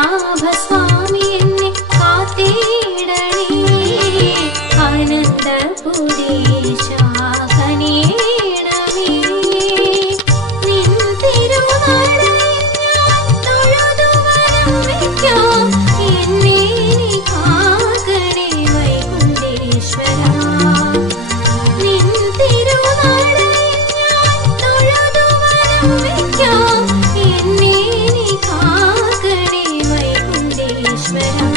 പത്മനാഭസ്വാമി എന്നെ കാത്തിടണേ അനന്തപുരീശ കനിയണമേ നിൻ തിരുനടയിൽ ഞാൻ തൊഴുതു വരം വയ്ക്കാം എന്നെ നീ കാക്കണേ വൈകുണ്ഠേശ്വരാ നിൻ തിരുനടയിൽ ഞാൻ തൊഴുതു വരം വയ്ക്കാം എന്നെ നീ കാക്കണേ വൈകുണ്ഠേശ്വരാ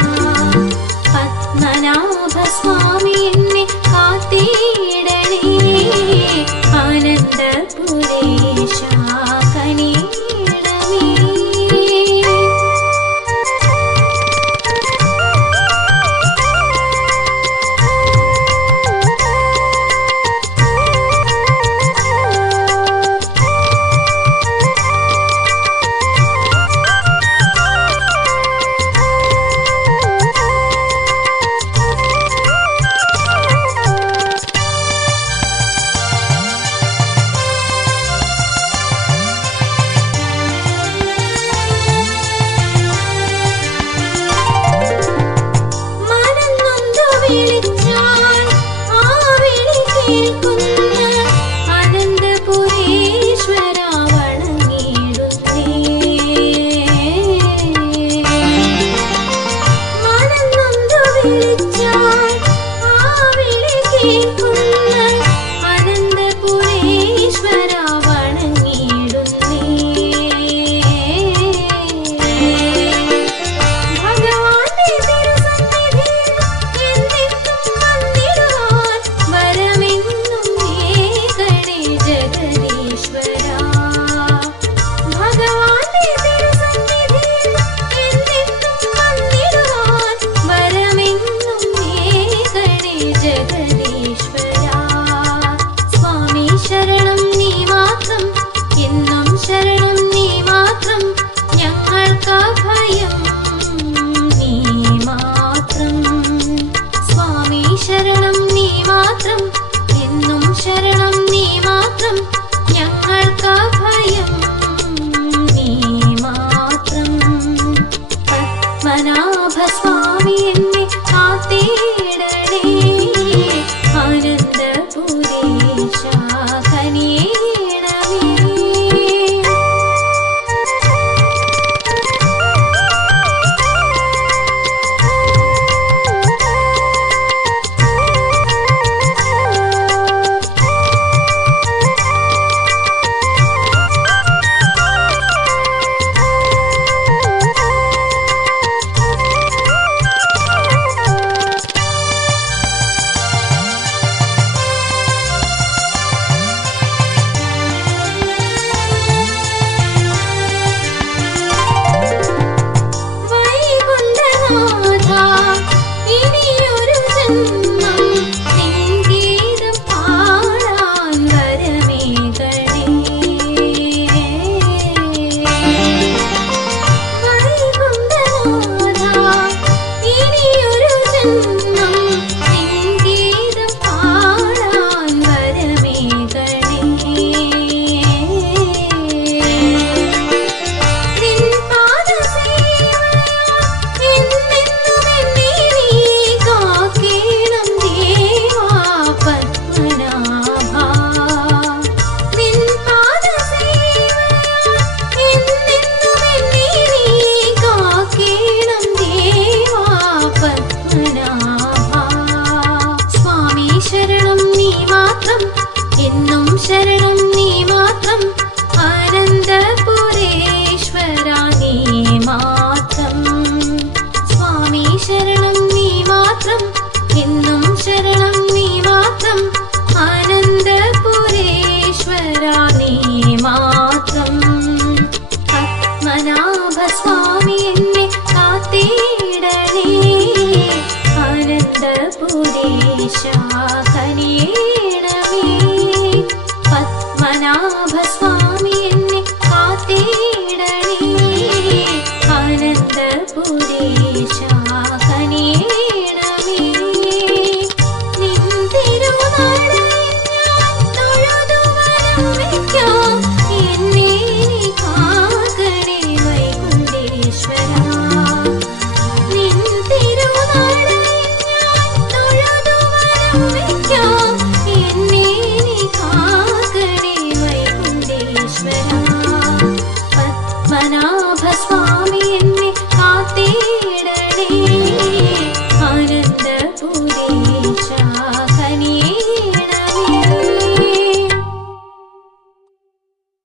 പത്മനാഭസ്വാമി എന്നെ കാത്തിടണേ അനന്തപുരീശ കനിയണമേ ശരണം നീ മാത്രം എന്നും ശരണം നീ മാത്രം ഞങ്ങൾക്കഭയം നീ മാത്രം സ്വാമി ശരണം നീ മാത്രം എന്നും ശരണം നീ മാത്രം ഞങ്ങൾക്കഭയം നീ മാത്രം പത്മനാഭസ്വാമി എന്നെ കാത്തിടണേ അനന്തപുരീശ എന്നും ശരണം നീ മാത്രം അനന്തപുരീശ്വരാ നീ മാത്രം സ്വാമി ശരണം നീ മാത്രം എന്നും ശരണം നീ മാത്രം അനന്തപുരീശ്വരാ നീ മാത്രം പത്മനാഭസ്വാമി എന്നെ കാത്തിടണേ അനന്തപുരീശ കനിയണമേ പത്മനാഭസ്വാമി എന്നെ കാത്തിടണേ അനന്തപുരീശ കനിയണമേ നിൻ തിരുനടയിൽ ഞാൻ തൊഴുതു വരം വയ്ക്കാം എന്നെ നീ കാക്കണേ വൈകുണ്ഠേശ്വരാ